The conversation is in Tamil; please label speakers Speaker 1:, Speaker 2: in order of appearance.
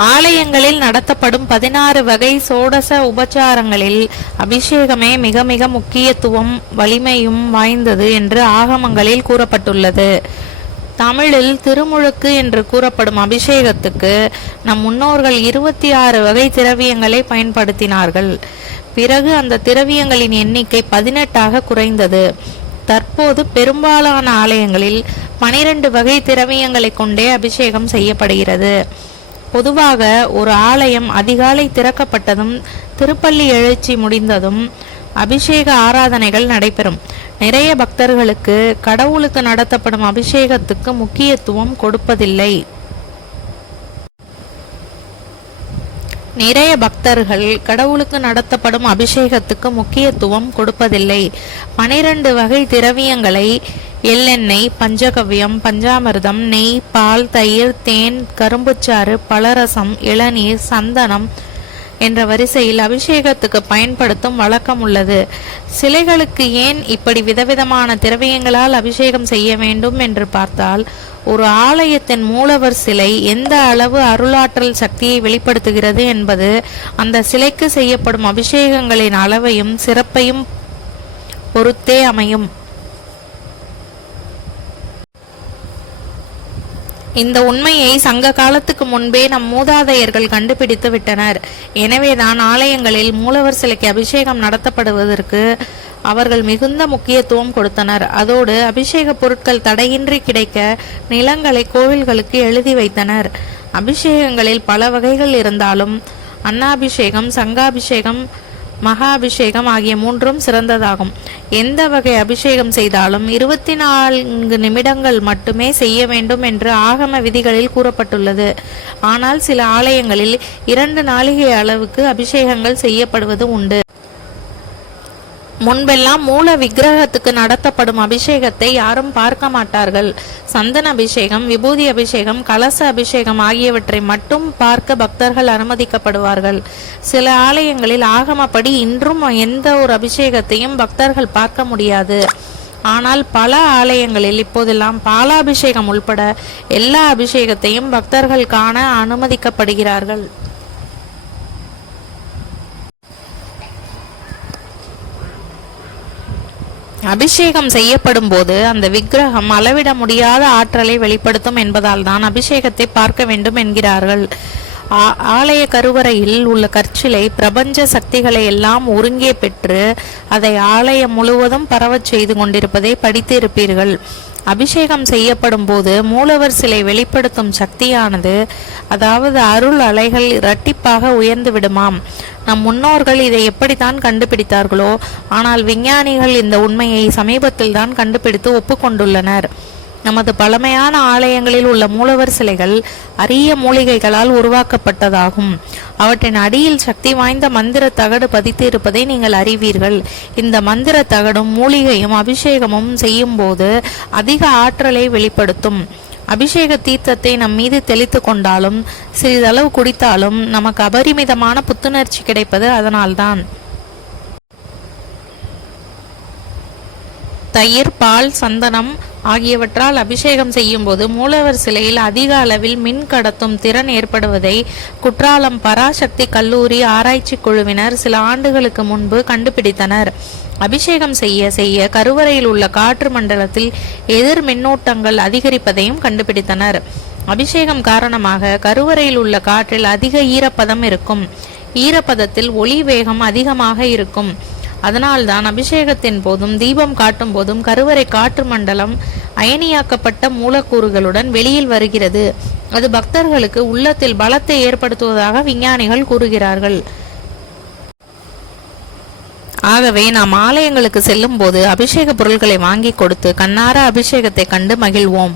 Speaker 1: ஆலயங்களில் நடத்தப்படும் பதினாறு வகை சோடச உபச்சாரங்களில் அபிஷேகமே மிக மிக முக்கியத்துவம் வலிமையும் வாய்ந்தது என்று ஆகமங்களில் கூறப்பட்டுள்ளது. தமிழில் திருமுழுக்கு என்று கூறப்படும் அபிஷேகத்துக்கு நம் முன்னோர்கள் இருபத்தி ஆறு வகை திரவியங்களை பயன்படுத்தினார்கள். பிறகு அந்த திரவியங்களின் எண்ணிக்கை பதினெட்டாக குறைந்தது. தற்போது பெரும்பாலான ஆலயங்களில் பனிரெண்டு வகை திரவியங்களை கொண்டே அபிஷேகம் செய்யப்படுகிறது. பொதுவாக ஒரு ஆலயம் அதிகாலை திறக்கப்பட்டதும் திருப்பள்ளி எழுச்சி முடிந்ததும் அபிஷேக ஆராதனைகள் நடைபெறும். நிறைய பக்தர்களுக்கு கடவுளுக்கு நடத்தப்படும் அபிஷேகத்துக்கு முக்கியத்துவம் கொடுப்பதில்லை. நிறைய பக்தர்கள் கடவுளுக்கு நடத்தப்படும் அபிஷேகத்துக்கு முக்கியத்துவம் கொடுப்பதில்லை. பனிரெண்டு வகை திரவியங்களை எள்ளெண்ணெய் பஞ்சகவ்யம் பஞ்சாமிர்தம் நெய் பால் தயிர் தேன் கரும்புச்சாறு பலரசம் இளநீர் சந்தனம் என்ற வரிசையில் அபிஷேகத்துக்கு பயன்படுத்தும் வழக்கம் உள்ளது. சிலைகளுக்கு ஏன் இப்படி விதவிதமான திரவியங்களால் அபிஷேகம் செய்ய வேண்டும் என்று பார்த்தால் ஒரு ஆலயத்தின் மூலவர் சிலை எந்த அளவு அருளாற்றல் சக்தியை வெளிப்படுத்துகிறது என்பது அந்த சிலைக்கு செய்யப்படும் அபிஷேகங்களின் அளவையும் சிறப்பையும் பொறுத்தே அமையும். இந்த உண்மையை சங்க காலத்துக்கு முன்பே நம் மூதாதையர்கள் கண்டுபிடித்து விட்டனர். எனவேதான் ஆலயங்களில் மூலவர் சிலைக்கு அபிஷேகம் நடத்தப்படுவதற்கு அவர்கள் மிகுந்த முக்கியத்துவம் கொடுத்தனர். அதோடு அபிஷேக பொருட்கள் தடையின்றி கிடைக்க நிலங்களை கோவில்களுக்கு எழுதி வைத்தனர். அபிஷேகங்களில் பல வகைகள் இருந்தாலும் அன்னாபிஷேகம் சங்காபிஷேகம் மகா அபிஷேகம் ஆகிய மூன்றும் சிறந்ததாகும். எந்த வகை அபிஷேகம் செய்தாலும் இருபத்தி நான்கு நிமிடங்கள் மட்டுமே செய்ய வேண்டும் என்று ஆகம விதிகளில் கூறப்பட்டுள்ளது. ஆனால் சில ஆலயங்களில் இரண்டு நாளிகை அளவுக்கு அபிஷேகங்கள் செய்யப்படுவது உண்டு. முன்பெல்லாம் மூல விக்கிரகத்துக்கு நடத்தப்படும் அபிஷேகத்தை யாரும் பார்க்க மாட்டார்கள். சந்தன அபிஷேகம் விபூதி அபிஷேகம் கலச அபிஷேகம் ஆகியவற்றை மட்டும் பார்க்க பக்தர்கள் அனுமதிக்கப்படுவார்கள். சில ஆலயங்களில் ஆகமப்படி இன்றும் எந்த ஒரு அபிஷேகத்தையும் பக்தர்கள் பார்க்க முடியாது. ஆனால் பல ஆலயங்களில் இப்போதெல்லாம் பாலாபிஷேகம் உள்பட எல்லா அபிஷேகத்தையும் பக்தர்கள் காண அனுமதிக்கப்படுகிறார்கள். அபிஷேகம் செய்யப்படும் போது அந்த விக்கிரகம் அளவிட முடியாத ஆற்றலை வெளிப்படுத்தும் என்பதால் தான் அபிஷேகத்தை பார்க்க வேண்டும் என்கிறார்கள். ஆ- ஆலய கருவறையில் உள்ள கற்சிலை பிரபஞ்ச சக்திகளை எல்லாம் ஒருங்கே பெற்று அதை ஆலயம் முழுவதும் பரவச் செய்து கொண்டிருப்பதை படித்திருப்பீர்கள் அபிஷேகம் செய்யப்படும் போது மூலவர் சிலை வெளிப்படுத்தும் சக்தியானது அதாவது அருள் அலைகள் இரட்டிப்பாக உயர்ந்து விடுமாம். நம் முன்னோர்கள் இதை எப்படித்தான் கண்டுபிடித்தார்களோ ஆனால் விஞ்ஞானிகள் இந்த உண்மையை சமீபத்தில் தான் கண்டுபிடித்து ஒப்புக்கொண்டுள்ளனர். நமது பழமையான ஆலயங்களில் உள்ள மூலவர் சிலைகள் அரிய மூலிகைகளால் உருவாக்கப்பட்டதாகும். அவற்றின் அடியில் சக்தி வாய்ந்த மந்திர தகடு பதித்து இருப்பதை நீங்கள் அறிவீர்கள். இந்த மந்திர தகடும் மூலிகையும் அபிஷேகமும் செய்யும் போது அதிக ஆற்றலை வெளிப்படுத்தும். அபிஷேக தீர்த்தத்தை நம் மீது தெளித்து கொண்டாலும் சிறிதளவு குடித்தாலும் நமக்கு அபரிமிதமான புத்துணர்ச்சி கிடைப்பது அதனால்தான். தயிர் பால் சந்தனம் ஆகியவற்றால் அபிஷேகம் செய்யும் போது மூலவர் சிலையில் அதிக அளவில் மின் கடத்தும் திறன் ஏற்படுவதை குற்றாலம் பராசக்தி கல்லூரி ஆராய்ச்சி குழுவினர் சில ஆண்டுகளுக்கு முன்பு கண்டுபிடித்தனர். அபிஷேகம் செய்ய செய்ய கருவறையில் உள்ள காற்று மண்டலத்தில் எதிர் மின்னோட்டங்கள் அதிகரிப்பதையும் கண்டுபிடித்தனர். அபிஷேகம் காரணமாக கருவறையில் உள்ள காற்றில் அதிக ஈரப்பதம் இருக்கும். ஈரப்பதத்தில் ஒளி வேகம் அதிகமாக இருக்கும். அதனால்தான் அபிஷேகத்தின் போதும் தீபம் காட்டும் போதும் கருவறை காற்று மண்டலம் அயனியாக்கப்பட்ட மூலக்கூறுகளுடன் வெளியில் வருகிறது. அது பக்தர்களுக்கு உள்ளத்தில் பலத்தை ஏற்படுத்துவதாக விஞ்ஞானிகள் கூறுகிறார்கள். ஆகவே நாம் ஆலயங்களுக்கு செல்லும் போது அபிஷேக பொருட்களை வாங்கி கொடுத்து கண்ணார அபிஷேகத்தை கண்டு மகிழ்வோம்.